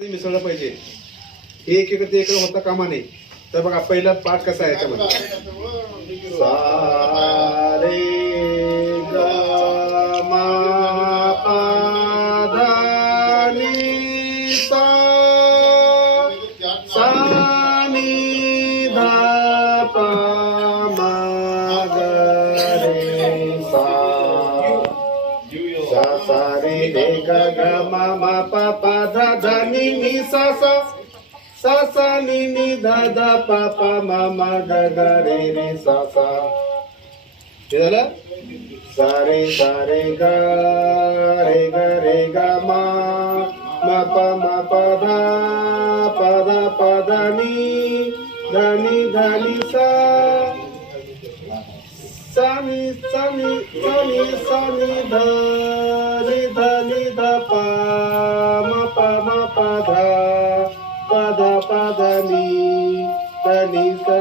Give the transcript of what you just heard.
मिसळलं पाहिजे. एक एकत्र एक होता कामा नये. तर बघा पहिला पाठ कसा आहे याच्यामध्ये सा रे ग म प ध नि सा सा नि ध प म ग रे सा सा सा रे ग ग म म प प ध ध नि नि सा सा सा सा नि नि ध ध प प म म ग ग रे रे सा सा. हे झालं. सा रे ग रे ग म म प ध प ध नि ध नि सा सा नि सा नि सा नि ध नि ध प म प ध प ध नि सा